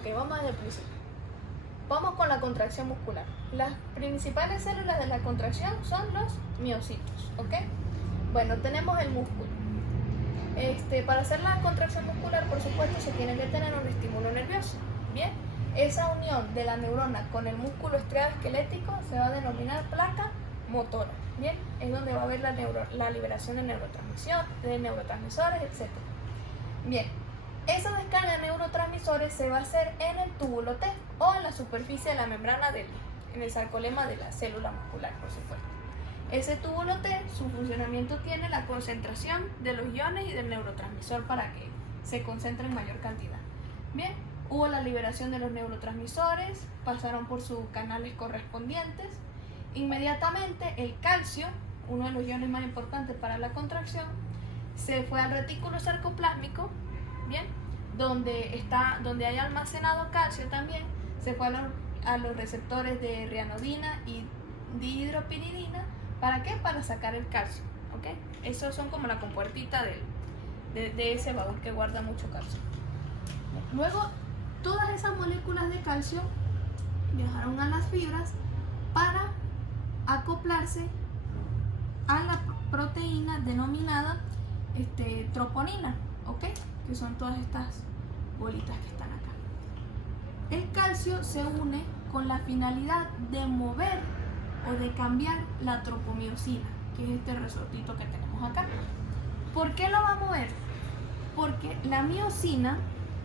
Ok, vamos desde el principio. Vamos con la contracción muscular. Las principales células de la contracción son los miocitos, ¿ok? Bueno, tenemos el músculo. Para hacer la contracción muscular, por supuesto, se tiene que tener un estímulo nervioso. Bien, esa unión de la neurona con el músculo estriado esquelético se va a denominar placa motora. Bien, es donde va a haber la liberación de neurotransmisores, etc. Bien, esa descarga de neurotransmisores se va a hacer en el túbulo T o en la superficie de la membrana en el sarcolema de la célula muscular, por supuesto. Ese túbulo T, su funcionamiento tiene la concentración de los iones y del neurotransmisor para que se concentre en mayor cantidad. Bien, hubo la liberación de los neurotransmisores, pasaron por sus canales correspondientes. Inmediatamente el calcio, uno de los iones más importantes para la contracción, se fue al retículo sarcoplásmico, bien, donde hay almacenado calcio también, se fue a los receptores de rianodina y dihidropiridina. ¿Para qué? Para sacar el calcio, ¿ok? Esos son como la compuertita de ese baúl que guarda mucho calcio. Luego, todas esas moléculas de calcio viajaron a las fibras para acoplarse a la proteína denominada troponina, ¿ok? Que son todas estas bolitas que están acá. El calcio se une con la finalidad de mover o de cambiar la tropomiosina, que es este resortito que tenemos acá. ¿Por qué lo va a mover? Porque la miosina,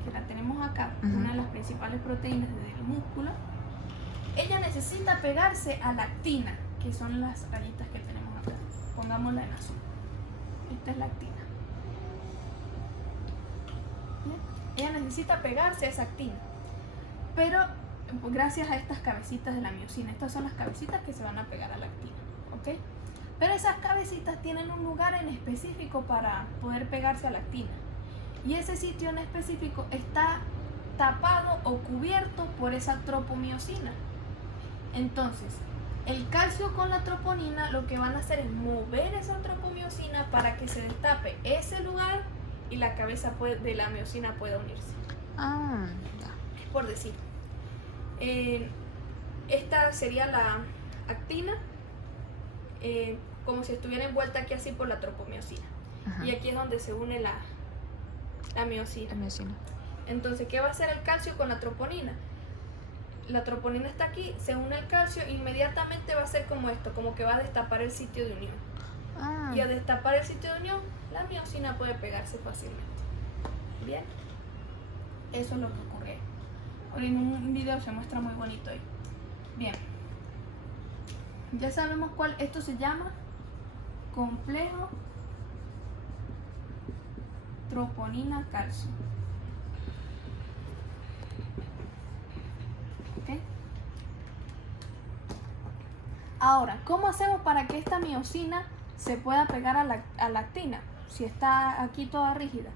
que la tenemos acá, una de las principales proteínas del músculo, ella necesita pegarse a la actina, que son las rayitas que tenemos acá. Pongámosla en azul. Esta es la actina. ¿Bien? Ella necesita pegarse a esa actina. Pero gracias a estas cabecitas de la miosina, estas son las cabecitas que se van a pegar a la actina, ¿ok? Pero esas cabecitas tienen un lugar en específico para poder pegarse a la actina. Y ese sitio en específico está tapado o cubierto por esa tropomiosina. Entonces, el calcio con la troponina lo que van a hacer es mover esa tropomiosina para que se destape ese lugar y la cabeza de la miosina pueda unirse. Por decir. Esta sería la actina, como si estuviera envuelta aquí así por la tropomiosina. Y aquí es donde se une la miosina. Entonces, ¿qué va a hacer el calcio con la troponina? La troponina está aquí, se une el calcio, inmediatamente va a ser como esto, como que va a destapar el sitio de unión. Y al destapar el sitio de unión, la miosina puede pegarse fácilmente. Bien, eso es lo que ocurre. En un video se muestra muy bonito ahí. Bien, ya sabemos cuál, esto se llama complejo troponina calcio. ¿Ok? Ahora, ¿cómo hacemos para que esta miosina se pueda pegar a la actina? Si está aquí toda rígida,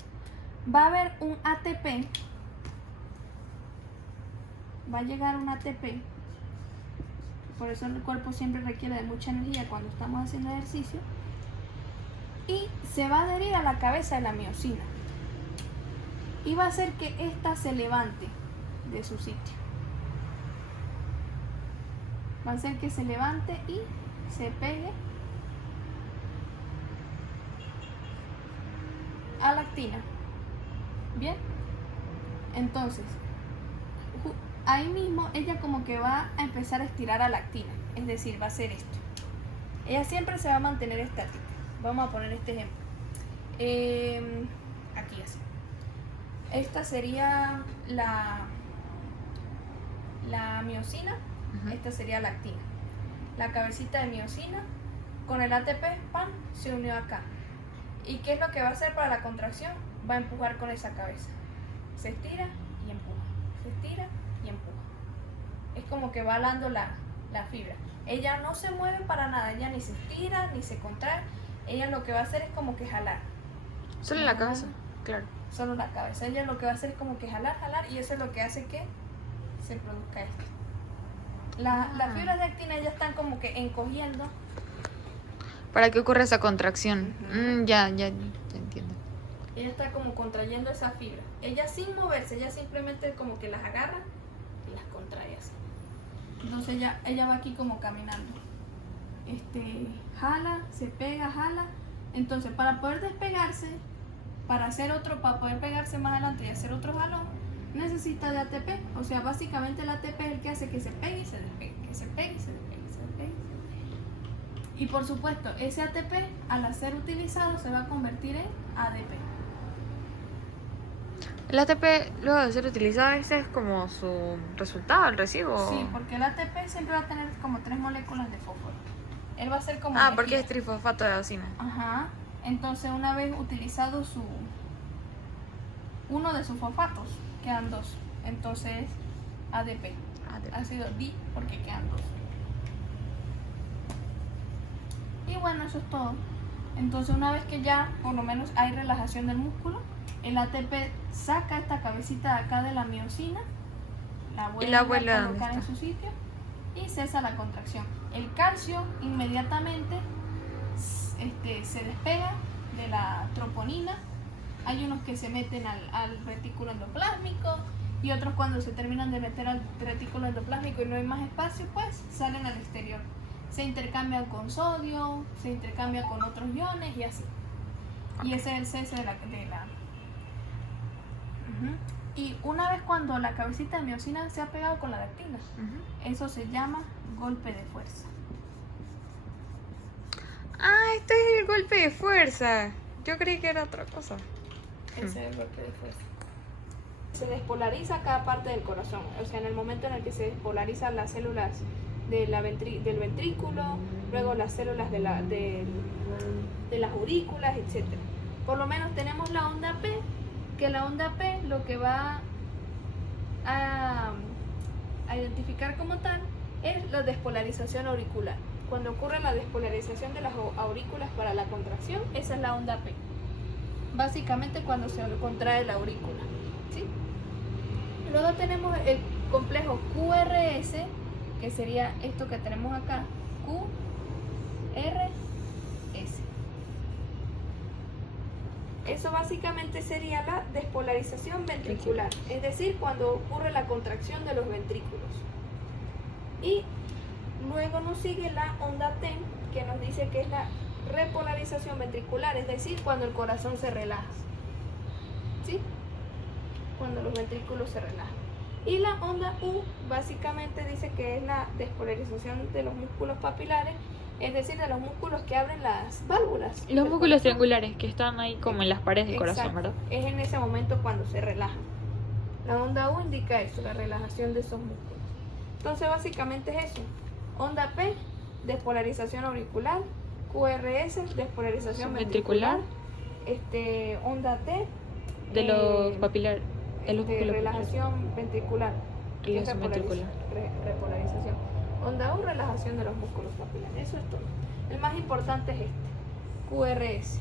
va a haber un ATP. Va a llegar un ATP, por eso el cuerpo siempre requiere de mucha energía cuando estamos haciendo ejercicio, y se va a adherir a la cabeza de la miosina y va a hacer que ésta se levante de su sitio. Va a hacer que se levante y se pegue a la actina. Bien, entonces ahí mismo ella como que va a empezar a estirar a la actina, es decir, va a hacer esto. Ella siempre se va a mantener estática. Vamos a poner este ejemplo. Aquí así. Esta sería la miosina, esta sería la actina. La cabecita de miosina con el ATP, ¡pam!, se unió acá. ¿Y qué es lo que va a hacer para la contracción? Va a empujar con esa cabeza. Se estira y empuja. Se estira y empuja. Es como que va alando la fibra. Ella no se mueve para nada, ella ni se estira ni se contrae. Ella lo que va a hacer es como que jalar. Solo la cabeza, claro. Solo la cabeza. Ella lo que va a hacer es como que jalar, y eso es lo que hace que se produzca esto. Las fibras de actina ya están como que encogiendo. Para que ocurra esa contracción. Ya entiendo. ella está como contrayendo esas fibras. Ella sin moverse, ella simplemente como que las agarra y las contrae así. Entonces ella va aquí como caminando. Jala, se pega, jala. Entonces para poder despegarse, para poder pegarse más adelante y hacer otro jalón, necesita de ATP. O sea, básicamente el ATP es el que hace que se pegue y se despegue, que se pegue y se despegue, se despegue y se despegue. Y por supuesto, ese ATP al ser utilizado se va a convertir en ADP. El ATP, luego de ser utilizado, ese es como su resultado, el residuo. Sí, porque el ATP siempre va a tener como 3 moléculas de fósforo. Él va a ser como porque energía. es trifosfato de adenosina. Ajá. Entonces, una vez utilizado uno de sus fosfatos, quedan 2. Entonces, ADP. Ácido di porque quedan 2. Y bueno, eso es todo. Entonces, una vez que ya por lo menos hay relajación del músculo, el ATP saca esta cabecita de acá de la miosina, la vuelve a colocar en su sitio y cesa la contracción. El calcio inmediatamente se despega de la troponina. Hay unos que se meten al retículo endoplásmico y otros cuando se terminan de meter al retículo endoplásmico y no hay más espacio, pues salen al exterior. Se intercambian con sodio, se intercambian con otros iones y así. Y ese es el cese de la Y una vez cuando la cabecita de miosina se ha pegado con la actina, eso se llama golpe de fuerza. Este es el golpe de fuerza. Yo creí que era otra cosa. Ese es el golpe de fuerza. Se despolariza cada parte del corazón. O sea, en el momento en el que se despolarizan las células del ventrículo, luego las células de las aurículas, etc. Por lo menos tenemos la onda P, que la onda P lo que va a identificar como tal es la despolarización auricular. Cuando ocurre la despolarización de las aurículas para la contracción, esa es la onda P. Básicamente cuando se contrae la aurícula, ¿sí? Luego tenemos el complejo QRS, que sería esto que tenemos acá, QRS. Eso básicamente sería la despolarización ventricular, es decir, cuando ocurre la contracción de los ventrículos. Y luego nos sigue la onda T, que nos dice que es la repolarización ventricular, es decir, cuando el corazón se relaja, ¿sí? Cuando los ventrículos se relajan. Y la onda U básicamente dice que es la despolarización de los músculos papilares, es decir, de los músculos que abren las válvulas. Los músculos triangulares que están ahí como en las paredes del Exacto. corazón, ¿verdad? Es en ese momento cuando se relajan. La onda U indica eso, la relajación de esos músculos. Entonces básicamente es eso. Onda P, despolarización auricular. QRS, despolarización ventricular. Onda T, De los papilares. De los músculos relajación ventricular. Relajación ventricular. Repolarización. Onda U, relajación de los músculos papilares. Eso es todo. El más importante es QRS,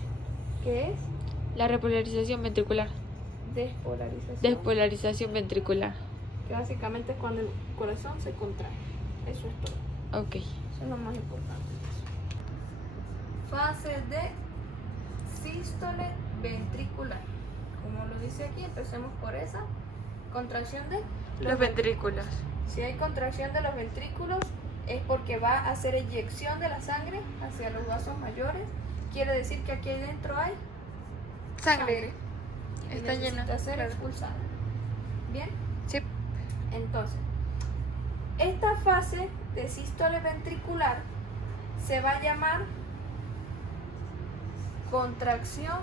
que es La repolarización ventricular. Despolarización ventricular. Que básicamente es cuando el corazón se contrae. Eso es todo. Ok. Eso es lo más importante. Fase de sístole ventricular. Como lo dice aquí, empecemos por esa contracción de Los ventrículos. Si hay contracción de los ventrículos es porque va a hacer eyección de la sangre hacia los vasos mayores. Quiere decir que aquí adentro hay Sangre. y Está llena. necesita ser expulsada. ¿Bien? Sí. Entonces, esta fase de sístole ventricular se va a llamar contracción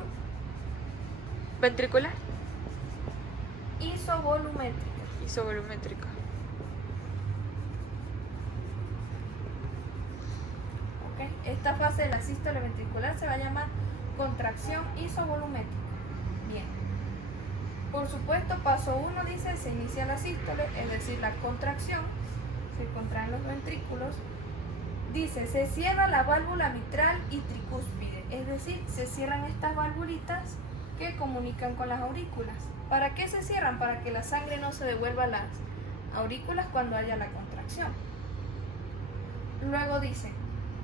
Ventricular. isovolumétrica. Isovolumétrica. ¿Ok? Esta fase de la sístole ventricular se va a llamar contracción isovolumétrica. Bien. Por supuesto, paso 1 dice, se inicia la sístole, es decir, la contracción, se contraen los ventrículos. Dice, se cierra la válvula mitral y tricúspide, es decir, se cierran estas valvulitas que comunican con las aurículas. ¿Para qué se cierran? Para que la sangre no se devuelva a las aurículas cuando haya la contracción. Luego dice,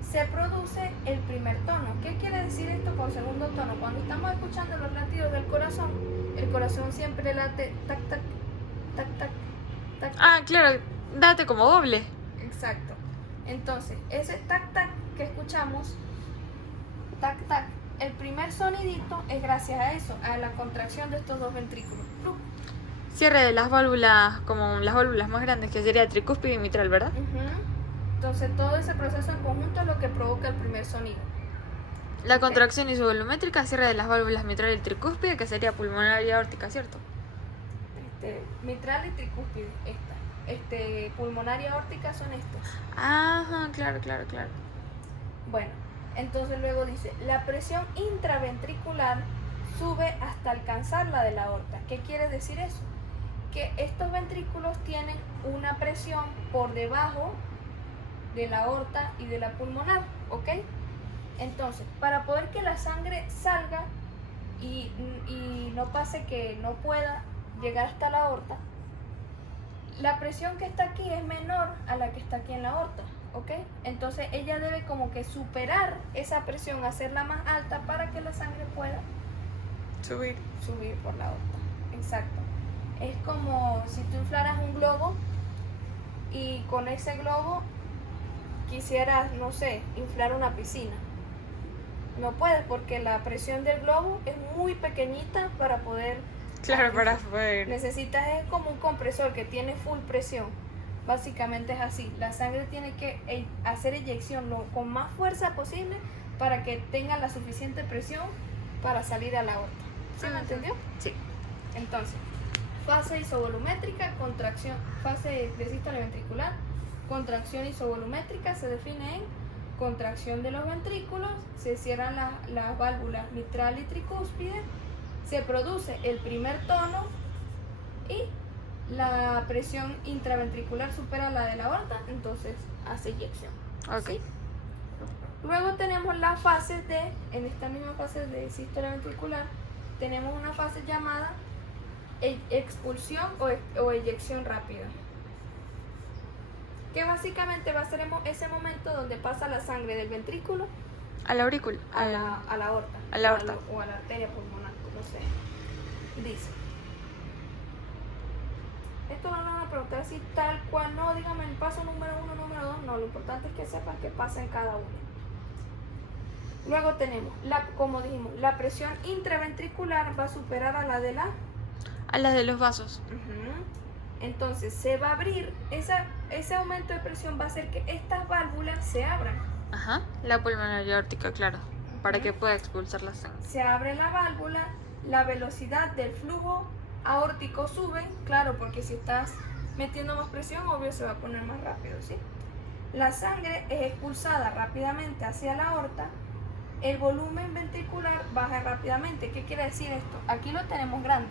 se produce el primer tono. ¿Qué quiere decir esto con segundo tono? Cuando estamos escuchando los latidos del corazón, el corazón siempre late tac, tac, tac, tac, tac. Ah, claro, date como doble. Exacto. Entonces, ese tac, tac que escuchamos, tac, tac, el primer sonidito es gracias a eso, a la contracción de estos dos ventrículos. ¡Plup! Cierre de las válvulas, como las válvulas más grandes, que sería tricúspide y mitral, ¿verdad? Entonces todo ese proceso en conjunto es lo que provoca el primer sonido. La contracción isovolumétrica, cierre de las válvulas mitral y tricúspide, que sería pulmonar y aórtica, ¿cierto? Mitral y tricúspide, pulmonar y aórtica son estas. Ajá, claro. Bueno, entonces luego dice, la presión intraventricular sube hasta alcanzar la de la aorta. ¿Qué quiere decir eso? Que estos ventrículos tienen una presión por debajo de la aorta y de la pulmonar, ¿ok? Entonces, para poder que la sangre salga y no pase que no pueda llegar hasta la aorta, la presión que está aquí es menor a la que está aquí en la aorta, ¿ok? Entonces ella debe como que superar esa presión, hacerla más alta para que la sangre pueda subir por la aorta. Exacto. Es como si tú inflaras un globo y con ese globo quisieras, no sé, inflar una piscina. No puedes porque la presión del globo es muy pequeñita para poder... Claro, para poder... Necesitas es como un compresor que tiene full presión. Básicamente es así. La sangre tiene que hacer eyección con más fuerza posible para que tenga la suficiente presión para salir a la aorta. ¿Sí me entendió? Sí. Entonces, fase isovolumétrica, contracción, fase de sístole ventricular, contracción isovolumétrica se define en contracción de los ventrículos, se cierran las válvulas mitral y tricúspide, se produce el primer tono y la presión intraventricular supera la de la aorta, entonces hace eyección. Ok. ¿Sí? Luego tenemos la fase en esta misma fase de sístole ventricular, tenemos una fase llamada expulsión o eyección rápida, que básicamente va a ser ese momento donde pasa la sangre del ventrículo a la aurícula, a la aorta, a la aorta. o a la arteria pulmonar, como sea. Dice, esto no nos van a preguntar así tal cual, no, dígame el paso número 1, número 2, no, lo importante es que sepas qué pasa en cada uno. Luego tenemos, como dijimos, la presión intraventricular va a superar a la de los vasos. Entonces se va a abrir, ese aumento de presión va a hacer que estas válvulas se abran. Ajá, la pulmonar y aórtica, claro, para que pueda expulsar la sangre. Se abre la válvula, la velocidad del flujo aórtico sube, claro, porque si estás metiendo más presión, obvio se va a poner más rápido, ¿sí? La sangre es expulsada rápidamente hacia la aorta, el volumen ventricular baja rápidamente. ¿Qué quiere decir esto? Aquí lo tenemos grande.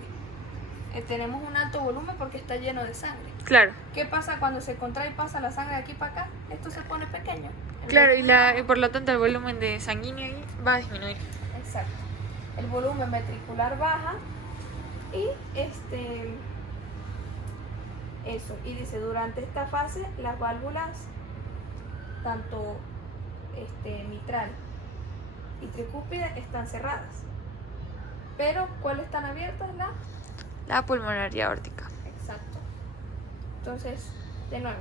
Tenemos un alto volumen porque está lleno de sangre. Claro. ¿Qué pasa cuando se contrae y pasa la sangre de aquí para acá? Esto se pone pequeño. Claro, y por lo tanto el volumen de sanguíneo ahí va a disminuir. Exacto. El volumen ventricular baja y eso. Y dice, durante esta fase las válvulas, tanto mitral y tricúspide, están cerradas. Pero, ¿cuáles están abiertas? La pulmonar y aórtica. Exacto. Entonces, de nuevo,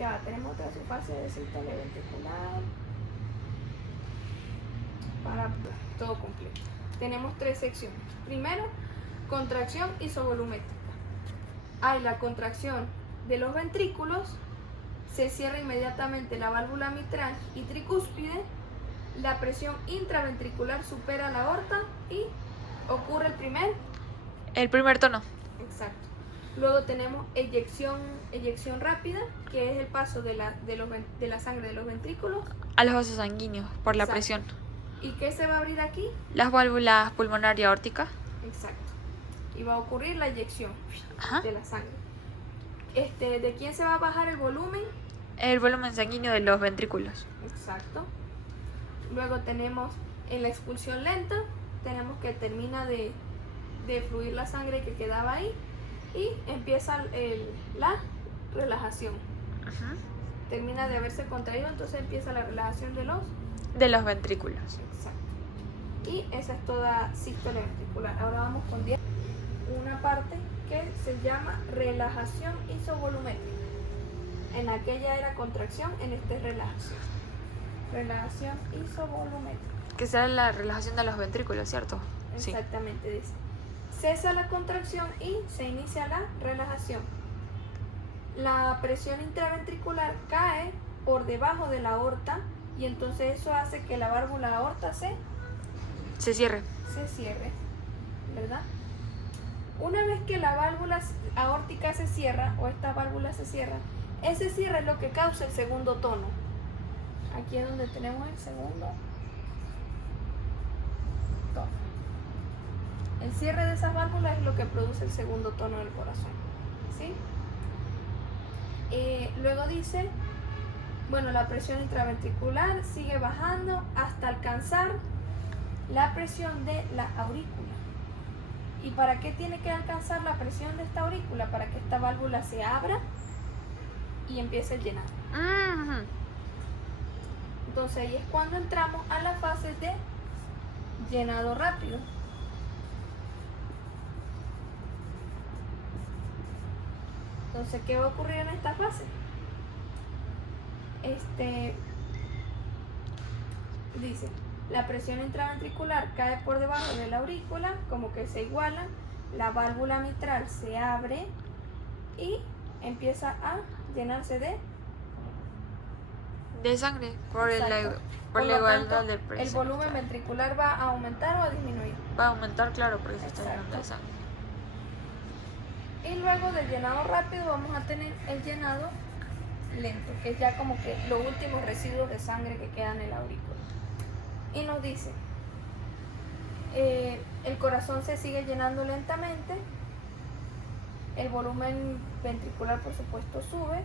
ya tenemos otra fase de sístole ventricular para todo completo. Tenemos 3 secciones. Primero, contracción isovolumétrica. Hay la contracción de los ventrículos, se cierra inmediatamente la válvula mitral y tricúspide, la presión intraventricular supera la aorta y ocurre el primer tono. Exacto. Luego tenemos eyección rápida, que es el paso de la sangre de los ventrículos a los vasos sanguíneos por la Exacto. presión. ¿Y qué se va a abrir aquí? Las válvulas pulmonar y aórtica. Exacto. Y va a ocurrir la eyección Ajá. de la sangre. ¿De quién se va a bajar el volumen? El volumen sanguíneo de los ventrículos. Exacto. Luego tenemos en la expulsión lenta, tenemos que termina de fluir la sangre que quedaba ahí y empieza la relajación. Ajá. termina de haberse contraído, entonces empieza la relajación de los ventrículos. Exacto. Y esa es toda sístole ventricular. Ahora vamos con una parte que se llama relajación isovolumétrica. En aquella era contracción, en esta es relajación. Relajación isovolumétrica. Que será la relajación de los ventrículos, ¿cierto? Exactamente, dice. Cesa la contracción y se inicia la relajación. La presión intraventricular cae por debajo de la aorta y entonces eso hace que la válvula aorta se cierre, ¿verdad? Una vez que la válvula aórtica se cierra, o esta válvula se cierra, ese cierre es lo que causa el segundo tono. Aquí es donde tenemos el segundo tono. El cierre de esas válvulas es lo que produce el segundo tono del corazón, ¿sí? Luego dice, bueno, la presión intraventricular sigue bajando hasta alcanzar la presión de la aurícula. ¿Y para qué tiene que alcanzar la presión de esta aurícula? Para que esta válvula se abra y empiece a llenar. Entonces ahí es cuando entramos a la fase de llenado rápido. Entonces, ¿qué va a ocurrir en esta fase? Dice, la presión intraventricular cae por debajo de la aurícula, como que se iguala, la válvula mitral se abre y empieza a llenarse de sangre por la igualdad de presión. El volumen ventricular va a aumentar o a disminuir. Va a aumentar, claro, porque se está llenando de sangre. Y luego del llenado rápido vamos a tener el llenado lento, que es ya como que los últimos residuos de sangre que quedan en la aurícula. Y nos dice, el corazón se sigue llenando lentamente, el volumen ventricular por supuesto sube,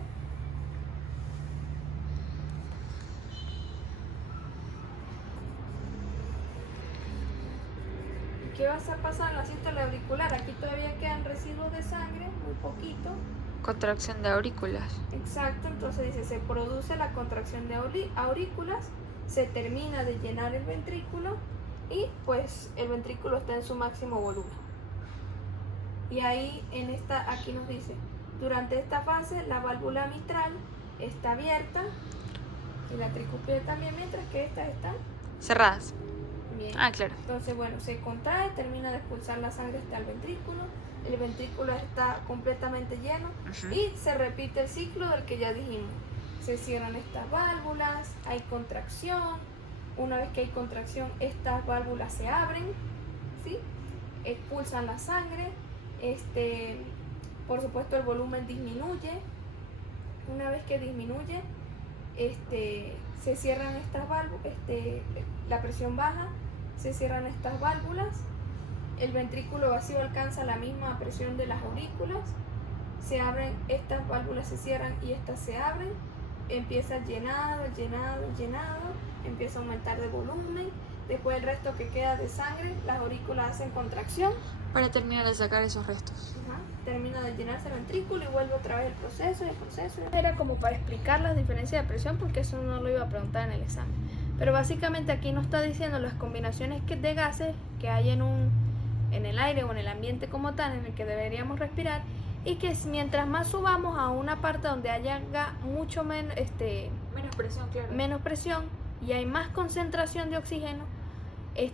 ¿qué va a estar pasando en la sístole auricular? Aquí todavía quedan residuos de sangre, muy poquito. Contracción de aurículas. Exacto, entonces dice, se produce la contracción de aurículas, se termina de llenar el ventrículo y pues el ventrículo está en su máximo volumen. Y ahí aquí nos dice, durante esta fase la válvula mitral está abierta y la tricúspide también, mientras que estas están cerradas. Bien. Claro. Entonces, bueno, se contrae, termina de expulsar la sangre hasta el ventrículo está completamente lleno y se repite el ciclo del que ya dijimos. Se cierran estas válvulas, hay contracción, una vez que hay contracción estas válvulas se abren, ¿sí? Expulsan la sangre, por supuesto el volumen disminuye, una vez que disminuye, se cierran estas válvulas, la presión baja, se cierran estas válvulas, el ventrículo vacío alcanza la misma presión de las aurículas, se abren, estas válvulas se cierran y estas se abren, empieza llenado, empieza a aumentar de volumen, después el resto que queda de sangre, las aurículas hacen contracción. Para terminar de sacar esos restos. Termina de llenarse el ventrículo y vuelve otra vez el proceso. Era como para explicar las diferencias de presión porque eso no lo iba a preguntar en el examen. Pero básicamente aquí nos está diciendo las combinaciones de gases que hay en el aire o en el ambiente como tal en el que deberíamos respirar y que mientras más subamos a una parte donde haya mucho menos presión, claro. Menos presión y hay más concentración de oxígeno,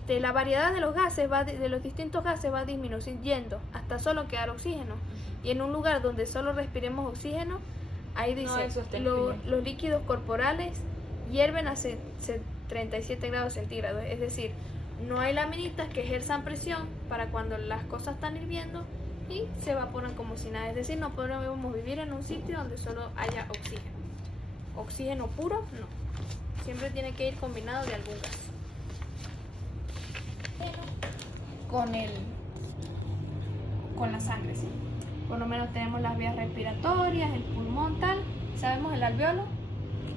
la variedad de los gases de los distintos gases va disminuyendo hasta solo quedar oxígeno. Y en un lugar donde solo respiremos oxígeno, ahí dice los líquidos corporales hierven a 37 grados centígrados, es decir, no hay laminitas que ejerzan presión para cuando las cosas están hirviendo y se evaporan como si nada, es decir, no podemos vivir en un sitio donde solo haya oxígeno puro, no, siempre tiene que ir combinado de algún gas. Con la sangre, sí. Por lo menos tenemos las vías respiratorias, el pulmón tal. ¿Sabemos el alveolo?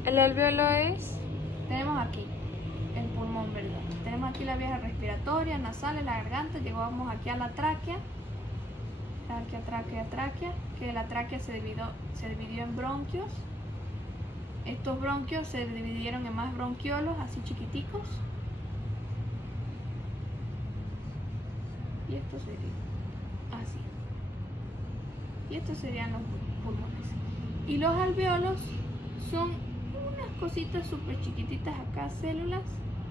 El alveolo es... Tenemos aquí el pulmón, ¿verdad? Tenemos aquí las vías respiratorias, nasales, la garganta. Llegamos aquí a la tráquea. Tráquea, que la tráquea se dividió en bronquios, Estos bronquios se dividieron en más bronquiolos, así chiquiticos. Y estos serían así. Y estos serían los pulmones. Y los alveolos son unas cositas súper chiquititas acá, células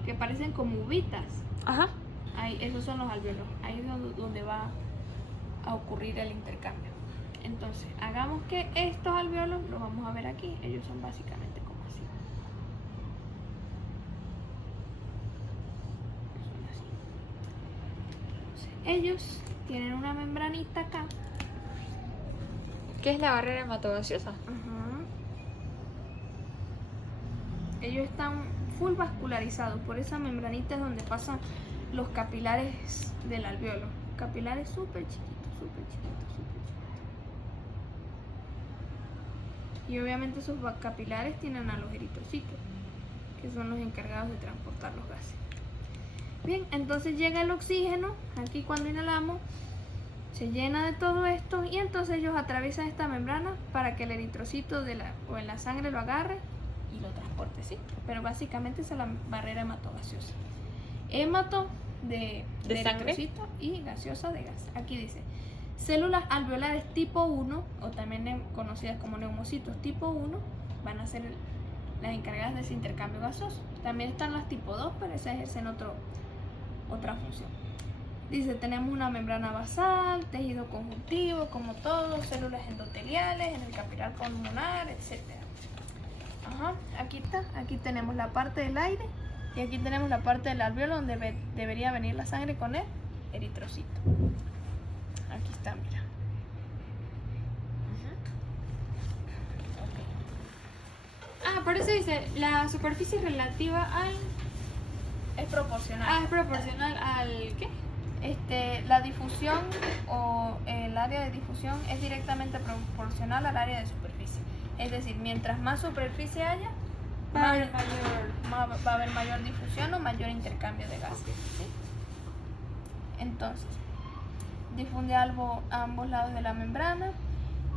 que parecen como uvitas. Ajá. Ahí, esos son los alveolos. Ahí es donde va a ocurrir el intercambio. Entonces, hagamos que estos alveolos los vamos a ver aquí. Ellos son básicamente como así. Son así. Entonces, ellos tienen una membranita acá. ¿Qué es la barrera hematogaseosa? Ellos están full vascularizados. Por esa membranita es donde pasan los capilares del alveolo. Capilares súper chiquitos, súper chiquitos, súper chiquitos. Y obviamente esos capilares tienen a los eritrocitos, que son los encargados de transportar los gases. Bien, entonces llega el oxígeno, aquí cuando inhalamos, se llena de todo esto y entonces ellos atraviesan esta membrana para que el eritrocito o en la sangre lo agarre y lo transporte, ¿sí? Pero básicamente esa es la barrera hematogaseosa. Hemato de sangre eritrocito y gaseosa de gas. Aquí dice, células alveolares tipo 1, o también conocidas como neumocitos tipo 1, van a ser las encargadas de ese intercambio gaseoso. También están las tipo 2, pero esas ejercen otra función. Dice, tenemos una membrana basal, tejido conjuntivo, como todo, células endoteliales, en el capilar pulmonar, etc. Ajá, aquí está, aquí tenemos la parte del aire y aquí tenemos la parte del alveolo donde debería venir la sangre con el eritrocito. Aquí está, mira. Ah, por eso dice, la superficie relativa al... Es proporcional. Ah, es proporcional al... ¿qué? La difusión o el área de difusión es directamente proporcional al área de superficie. Es decir, mientras más superficie haya, va a haber mayor difusión o mayor intercambio de gases, ¿sí? Entonces, difunde a ambos lados de la membrana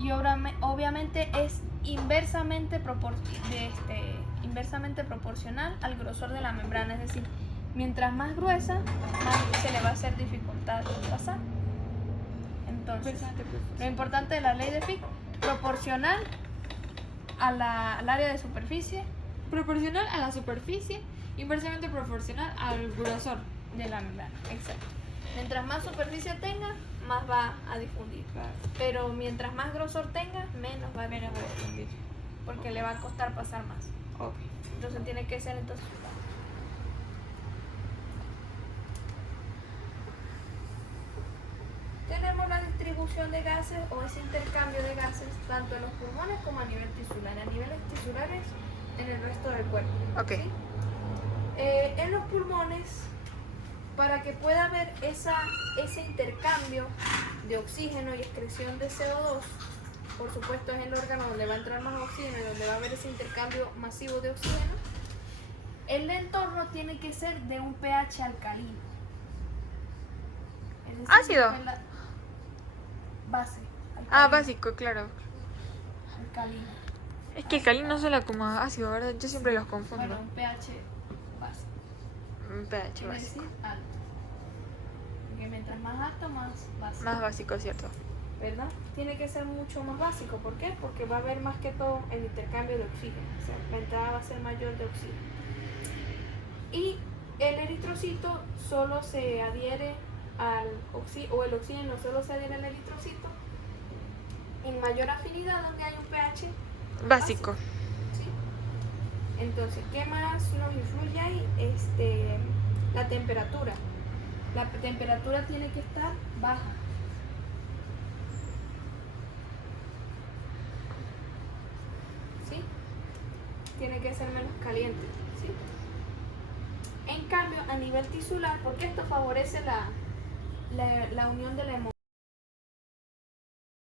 y obviamente es inversamente proporcional al grosor de la membrana. Es decir, mientras más gruesa, más se le va a hacer dificultad pasar. Entonces, lo importante de la ley de Fick, proporcional al área de superficie, proporcional a la superficie, inversamente proporcional al grosor de la membrana. Exacto. Mientras más superficie tenga, más va a difundir. Claro. Pero mientras más grosor tenga, menos va a difundir. Porque le va a costar pasar más. Okay. Entonces tiene que ser entonces. Tenemos la distribución de gases o ese intercambio de gases tanto en los pulmones como a nivel tisular. A niveles tisulares en el resto del cuerpo. Okay. ¿Sí? En los pulmones, para que pueda haber ese intercambio de oxígeno y excreción de CO2, por supuesto es el órgano donde va a entrar más oxígeno y donde va a haber ese intercambio masivo de oxígeno, el entorno tiene que ser de un pH alcalino. Es decir, ¿Ácido? Base. Ah, básico, claro. Alcalino. Es que alcalino suena como ácido, ¿verdad? Yo siempre los confundo. Bueno, un pH base. Un pH Quiere básico. decir alto. Porque mientras más alto, más básico. Más básico, ¿cierto? ¿Verdad? Tiene que ser mucho más básico. ¿Por qué? Porque va a haber más que todo el intercambio de oxígeno. O sea, la entrada va a ser mayor de oxígeno. Y el eritrocito solo se adhiere al oxígeno, o el oxígeno solo se adhiere al eritrocito en mayor afinidad donde hay un pH Básico. ¿sí? Entonces, ¿qué más nos influye ahí? La temperatura. La temperatura tiene que estar baja. ¿Sí? Tiene que ser menos caliente. ¿Sí? En cambio, a nivel tisular, porque esto favorece la unión de la